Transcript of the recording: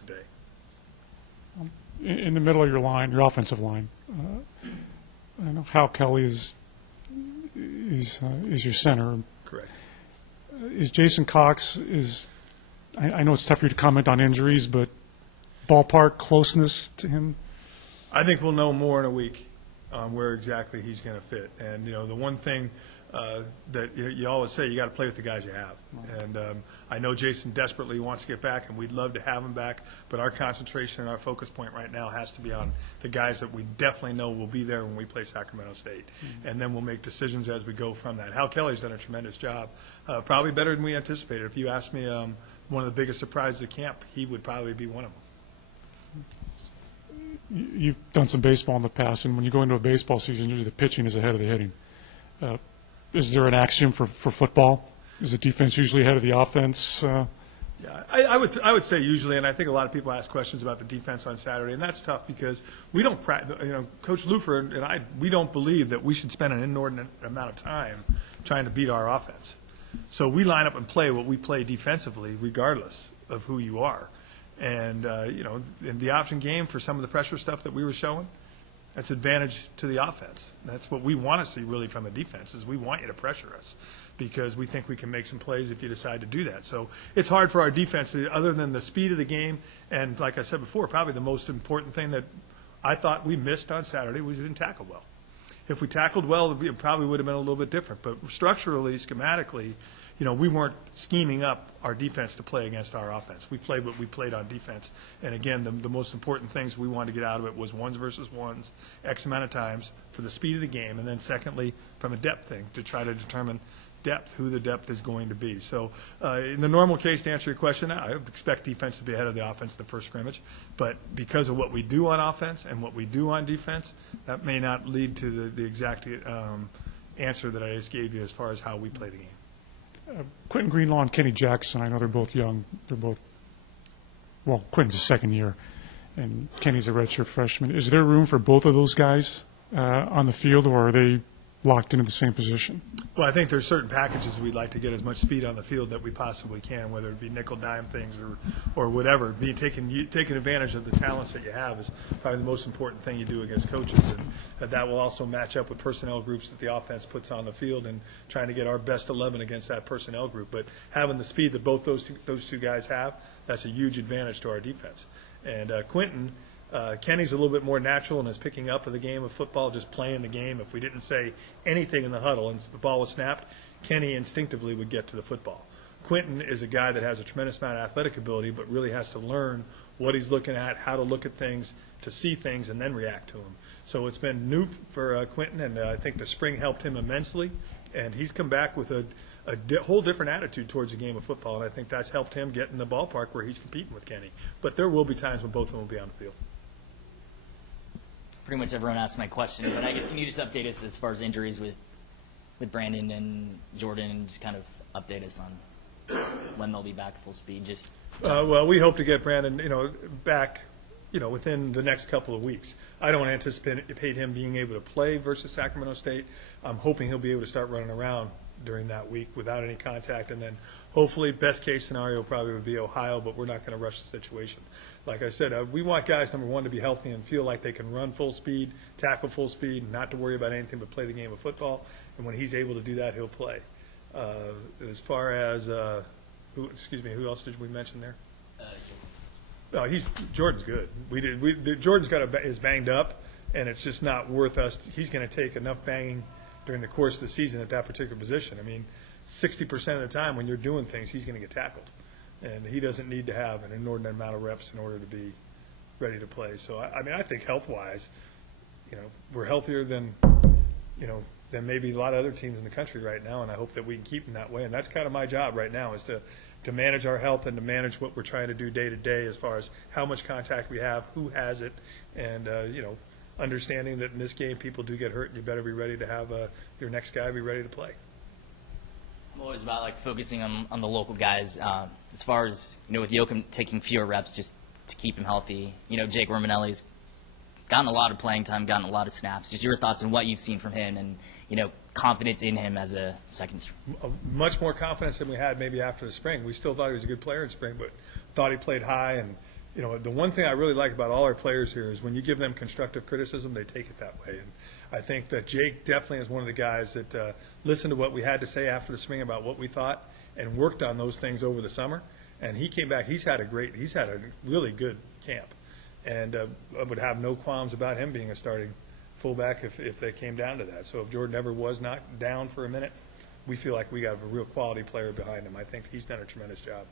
minutes a day. In the middle of your line, your offensive line, I know Hal Kelly is your center. Correct. Is Jason Cox I know it's tough for you to comment on injuries, but ballpark closeness to him? I think we'll know more in a week on where exactly he's going to fit. And, the one thing that you always say, you got to play with the guys you have. And I know Jason desperately wants to get back, and we'd love to have him back, but our concentration and our focus point right now has to be on the guys that we definitely know will be there when we play Sacramento State. And then we'll make decisions as we go from that. Hal Kelly's done a tremendous job, probably better than we anticipated. If you ask me one of the biggest surprises at camp, he would probably be one of them. You've done some baseball in the past, and when you go into a baseball season, usually the pitching is ahead of the hitting. Is there an axiom for football? Is the defense usually ahead of the offense? Yeah, I would say usually, and I think a lot of people ask questions about the defense on Saturday, and that's tough because we don't Coach Lufer and we don't believe that we should spend an inordinate amount of time trying to beat our offense. So we line up and play what we play defensively, regardless of who you are. And in the option game for some of the pressure stuff that we were showing, that's advantage to the offense. That's what we want to see really from a defense is we want you to pressure us because we think we can make some plays if you decide to do that. So it's hard for our defense, other than the speed of the game, and like I said before, probably the most important thing that I thought we missed on Saturday was we didn't tackle well. If we tackled well, it probably would have been a little bit different. But structurally, schematically, we weren't scheming up our defense to play against our offense. We played what we played on defense. And, again, the most important things we wanted to get out of it was ones versus ones, X amount of times for the speed of the game, and then, secondly, from a depth thing to try to determine depth, who the depth is going to be. So in the normal case, to answer your question, I would expect defense to be ahead of the offense in the first scrimmage. But because of what we do on offense and what we do on defense, that may not lead to the exact answer that I just gave you as far as how we play the game. Quentin Greenlaw and Kenny Jackson, I know they're both young. Quentin's a second year, and Kenny's a redshirt freshman. Is there room for both of those guys on the field, or are they locked into the same position? Well, I think there's certain packages we'd like to get as much speed on the field that we possibly can, whether it be nickel-dime things or whatever. Taking advantage of the talents that you have is probably the most important thing you do against coaches, and that will also match up with personnel groups that the offense puts on the field and trying to get our best 11 against that personnel group. But having the speed that both those two guys have, that's a huge advantage to our defense. And Quentin, Kenny's a little bit more natural in his picking up of the game of football, just playing the game. If we didn't say anything in the huddle and the ball was snapped, Kenny instinctively would get to the football. Quentin is a guy that has a tremendous amount of athletic ability, but really has to learn what he's looking at, how to look at things, to see things, and then react to them. So it's been new for Quentin, and I think the spring helped him immensely. And he's come back with a whole different attitude towards the game of football, and I think that's helped him get in the ballpark where he's competing with Kenny. But there will be times when both of them will be on the field. Pretty much everyone asked my question, but I guess can you just update us as far as injuries with Brandon and Jordan, and just kind of update us on when they'll be back full speed? Well, we hope to get Brandon, back, within the next couple of weeks. I don't anticipate him being able to play versus Sacramento State. I'm hoping he'll be able to start running around during that week without any contact, and then hopefully best case scenario probably would be Ohio, but we're not going to rush the situation. Like I said, we want guys, number one, to be healthy and feel like they can run full speed, tackle full speed, not to worry about anything but play the game of football, and when he's able to do that, he'll play. As far as who else did we mention there? Jordan's good. Jordan's is banged up, and it's just not worth us. He's going to take enough banging during the course of the season at that particular position. I mean, 60% of the time when you're doing things, he's going to get tackled. And he doesn't need to have an inordinate amount of reps in order to be ready to play. So, I think health-wise, we're healthier than maybe a lot of other teams in the country right now, and I hope that we can keep them that way. And that's kind of my job right now, is to manage our health and to manage what we're trying to do day to day as far as how much contact we have, who has it, and, understanding that in this game people do get hurt, and you better be ready to have your next guy be ready to play. I'm always about focusing on the local guys. As far as with Yoakum taking fewer reps just to keep him healthy. Jake Romanelli's gotten a lot of playing time, gotten a lot of snaps. Just your thoughts on what you've seen from him, and confidence in him as a second string. Much more confidence than we had maybe after the spring. We still thought he was a good player in spring, but thought he played high and you know, the one thing I really like about all our players here is when you give them constructive criticism, they take it that way. And I think that Jake definitely is one of the guys that listened to what we had to say after the spring about what we thought and worked on those things over the summer. And he came back. He's had a really good camp. And I would have no qualms about him being a starting fullback if they came down to that. So if Jordan ever was knocked down for a minute, we feel like we got a real quality player behind him. I think he's done a tremendous job.